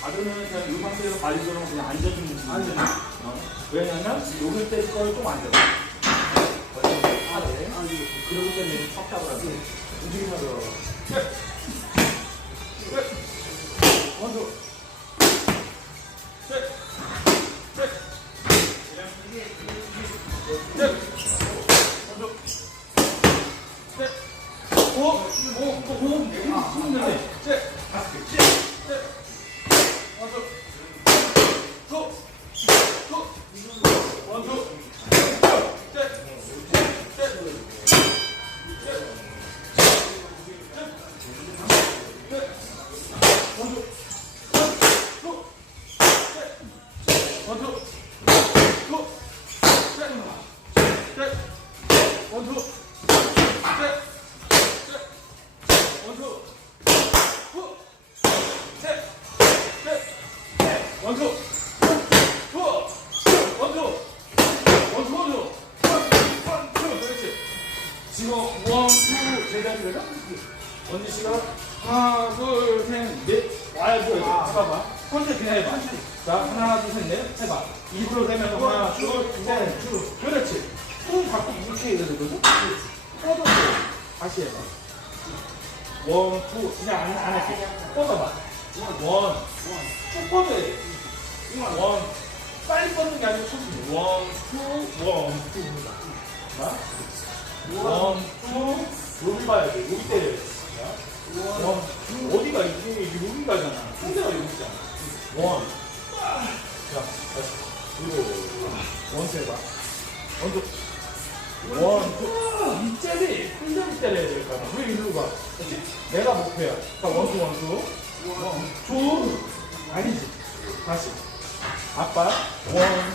받으면 그냥 이 상태에서 발리처럼 그냥 앉아주면 되는 어? 왜냐면, 여기 때걸좀 앉아. 아, 이거 그러기 때문에 탑탑을 하지. 움직이면서. 셋. 셋. 지금 원, 투, 제자리를 언니 씨가 하나, 둘, 셋, 넷 와야 돼. 해봐봐. 천천히 그냥 해봐. 자, 하나, 둘, 셋, 넷 해봐. 입으로 되면서 하나, 둘, 셋, 쭉. 그렇지. 손 잡고 이렇게 해야 되거든. 뻗어서 다시 해봐. 원, 투, 그냥 안, 안 할게. 뻗어봐. 원, 쭉 뻗어야 돼. 원, 빨리 뻗는 게 아니고 천천히. 원, 투, 원, 투. 자, 원, 투, 여기 봐야 돼. 여기 때려야 돼. 자, 원, 투, 어디가 이게 이게 여기 가잖아. 상대가 있잖아. 원. 자, 다시. 원투 해봐. 원투. 원, 투. 이 째리, 흔들리 때려야 될 거야. 왜 이리로 가? 내가 목표야. 자, 원투, 원투. 원, 투. 아니지. 다시. 아빠. 원,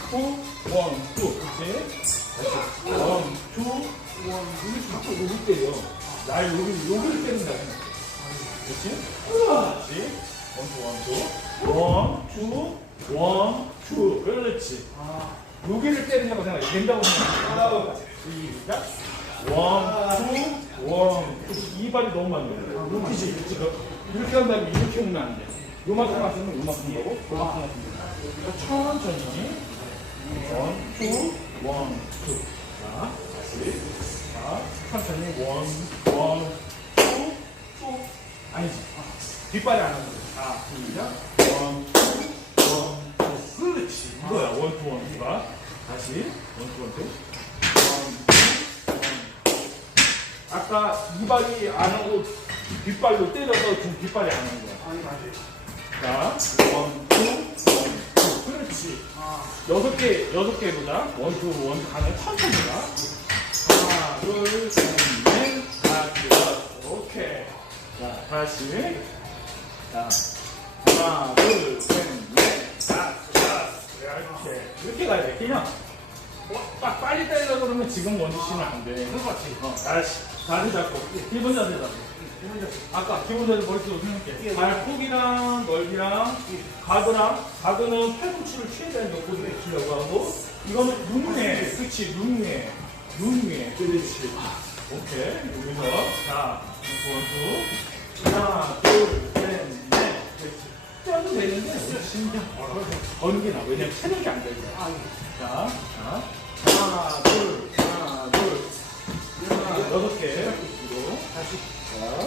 투, 원, 투. 그렇지? 다시. 원, 투, 원. 여기 자꾸 여기 때려. 날 여기, 여기를 때린다. 그렇지? 그렇지? 원투, 원투. 원, 투, 원, 투. 그렇지. 여기를 때리냐고 생각해. 된다고 생각해. 시작. 원, 투, 원, 투. 이 발이 너무 많이 돼. 그렇지. 이렇게 한 다음에 이렇게 돼. 요만큼 하시면 요만큼 거고, 요만큼 하시면 돼. 그러니까 천천히. 원, 투, 원, 투. 자, 다시. 자, 천천히. 원, 원, 투, 투. 아니지. 뒷발이 안 하는 거 자, 시작. 원, 투, 원, 투. 그렇지. 이거야. 원, 투, 원, 투가. 다시. 원, 투, 원, 투. 원, 투, 원, 투. 아까 이 발이 안 하고 뒷발로 때려서 지금 뒷발이 안 하는 거야. 아니 맞아요. 자, 여섯 개, 여섯 개 해보자. 원, 투, 원, 투 가면 천천히 가. 하나, 둘, 셋, 넷, 다섯, 여섯. 오케이. 자, 다시. 자, 하나, 둘, 셋, 넷, 다섯, 여섯. 이렇게. 이렇게 가야 돼. 그냥. 어, 빠, 빨리 때리려고 그러면 지금 원투 치면 안 돼. 그렇지. 어, 다시. 자세 잡고. 기본 자세 잡고. 아까 기본 자세 머릿속으로 생각해. 발 폭이랑 넓이랑 가드랑 가드는 팔꿈치를 최대한 옆으로 내키려고 하고 이거는 눈 위에 그치? 눈 위에 눈 위에. 그렇지. 오케이. 여기서 자 원투 하나 둘 셋 넷. 그렇지. 떼어도 되는데 심장. 버는 게 나. 왜냐면 체력이 안 되거든 자, 자 하나 둘 하나 둘 하나 여섯 개 그리고 다시 자 원,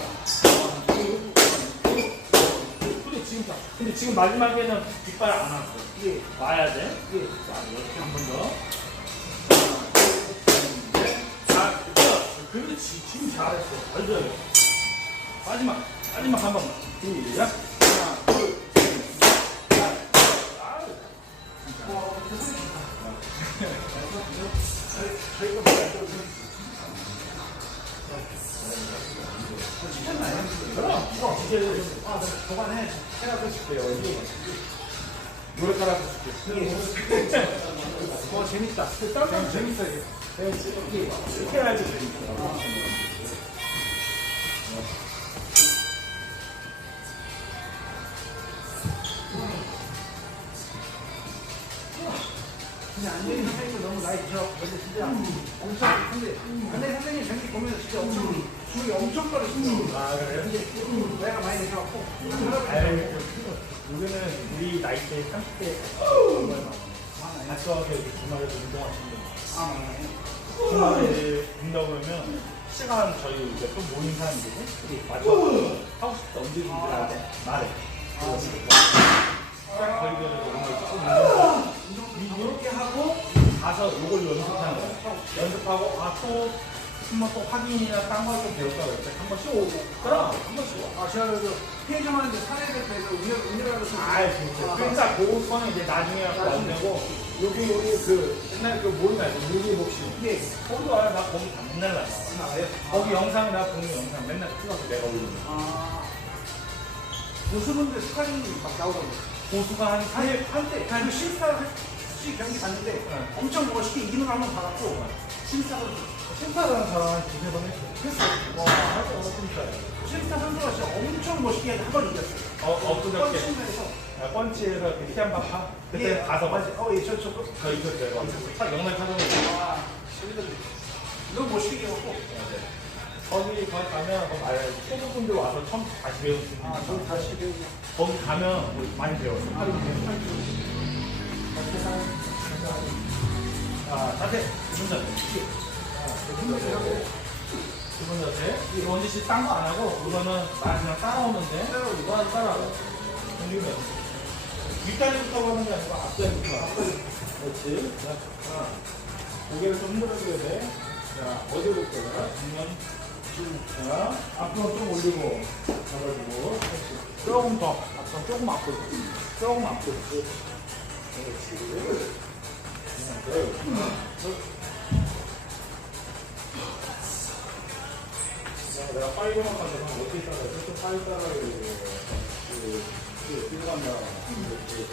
투, 원, 투, 원, 투. 근데 지금 자, 근데 지금 마지막에는 뒷발 안 왔어. 예. 와야 돼. 예. 자, 이렇게 한 번 더. 다섯, 여섯. 그렇지. 지금 잘했어. 잘 줘요. 마지막, 마지막 한 번만. 시작. 하나, 둘, 셋, 넷, 다섯, 여섯. 아유. 그럼, 이거 이제 아, 네. 저번에. 노래 따라서 줄게요. 어 재밌다. 땀 재밌어요. 이렇게 해야지 재밌어. 나이 드셔. 근데 진짜 엄청 근데 근데 선생님 경기 보면서 진짜 엄청 주먹이 엄청 떨어지죠. 아 그래요? 이제 나이가 많이 드셔갖고 아유, 여기는 우리 나이 때 30대 정말 많아요. 같이 와서 이렇게 주말에도 운동하시는 분. 아 맞네. 주말에 운동 그러면 시간 저희 이제 또 모인 사람들이 우리 맞춰서 하고 싶다 언제든지 말해. 아, 딱 거기서 오늘 조금 운동 이렇게 하고 가서 이걸 연습하는 거야. 연습하고 아또 한번 또 확인이나 딴거 좀 배울까 그랬지. 한 번씩 오고. 그럼 한 번씩 와. 아 제가 그 편의점 하는데 사례대표에서 운영 운영하고 좀 아, 진짜. 그러니까 그 거는 이제 나중에 갖고 안 되고 여기 여기 그 옛날 그 뭐냐 그 유기 복싱. 예. 거기도 와요. 나 거기 다 맨날 나와. 나와요. 거기 영상 나 보는 영상 맨날 찍어서 내가 올리는 거. 아 고수분들 스카링 막 나오던데. 고수가 한 아니 3일 한때 그 실사 시 경기 봤는데 네. 엄청 멋있게 이기는 거한번 받았고 심사라는 사람 한 두세 번 했어. 했어. 와, 진짜. 실사 선수가 진짜 엄청 멋있게 한 번 이겼어요. 어, 엊그저께. 펀치에서 야, 펀치에서 그 희한박 파? 그때 예. 가서. 맞지? 어, 예, 저, 저, 저. 저 있었어요. 차 영상 찾아보고. 아, 재밌던데. 너무 멋있게 이겨갖고. 거기, 거기 가면, 거기 말, 초보분들 와서 처음 다시 있는. 아, 저기 다시 배우고. 거기 가면 뭐 많이 배웠어. 아, 이렇게. 자, 자세. 기분 자세. 기분 자세. 이 원지 씨 딴 거 안 하고, 그거는 나 그냥. 이거 하나 따라와. 돌리면. 윗다리부터 가는 게 아니고 앞다리부터. 그렇지. 자, 자, 고개를 좀 흔들어줘야 돼. 자, 어디 볼 거야? 정면. 자, 앞으로 좀 올리고, 잡아주고. 조금 더. 앞으로 조금 앞으로. 조금 앞으로. 내가 빨리 만 가서 어떻게 따라야 돼? 좀 빨리 따라야 돼. 간다.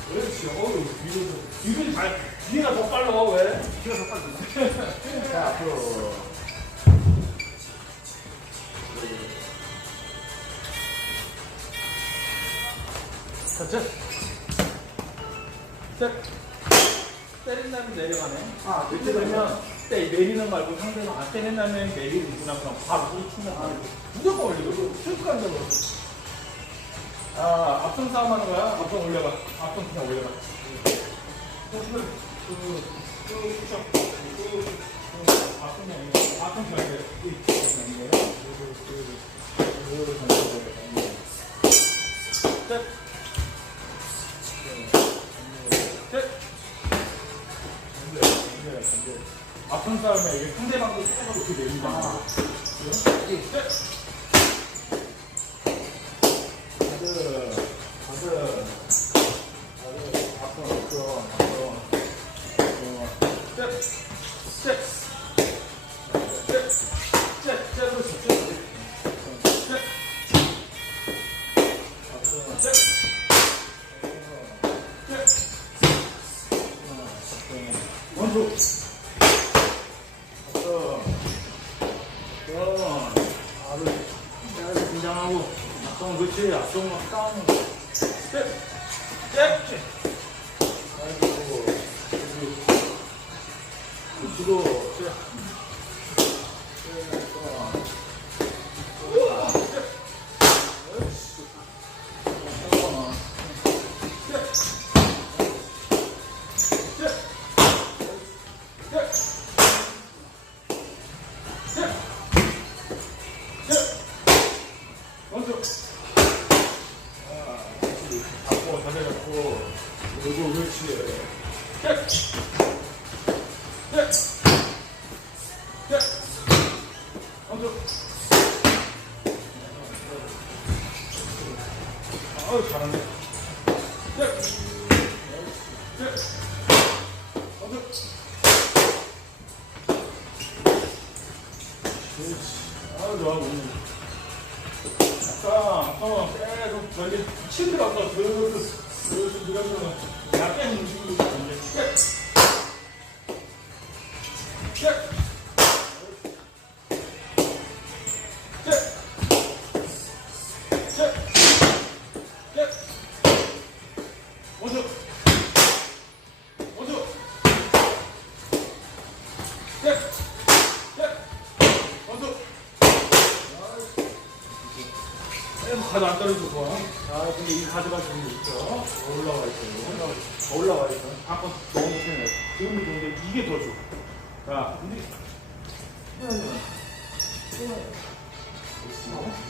그렇지. 어우, 뒤로, 뒤로 잘, 뒤가 더 빨라, 왜? 기가 더 빨리. 자, 앞으로. 자. 때린 다음에 내려가네. 아, 되면 때 내리는 말고 상대가 안 때린 다음에 내리는구나 그럼 바로 또 치면 안 돼. 무조건 올리고 쭉 간다고. 아 앞선 싸움 하는 거야. 앞선 올려봐. 앞선 그냥 올려봐. 그, 그, 쭉 푸셔. 쭉, 쭉. 앞선이 아니고 앞선 그냥 이렇게. 원투. 앞선 그렇지. 앞선 막 거. 셋. 셋. 아이고. 셋. 선. 그리고 그렇지. 아까, 아까 계속 저기 침 들어갔어. 슬슬, Thank you. 가도 안 떨어지고 좋아. 자, 근데 이 가드가 좀 있죠. 더 올라와 있어요. 더 올라와 있어. 아까 너무 편해. 지금 좋은데 이게 더 좋아. 자, 근데 그냥 그냥. 그냥.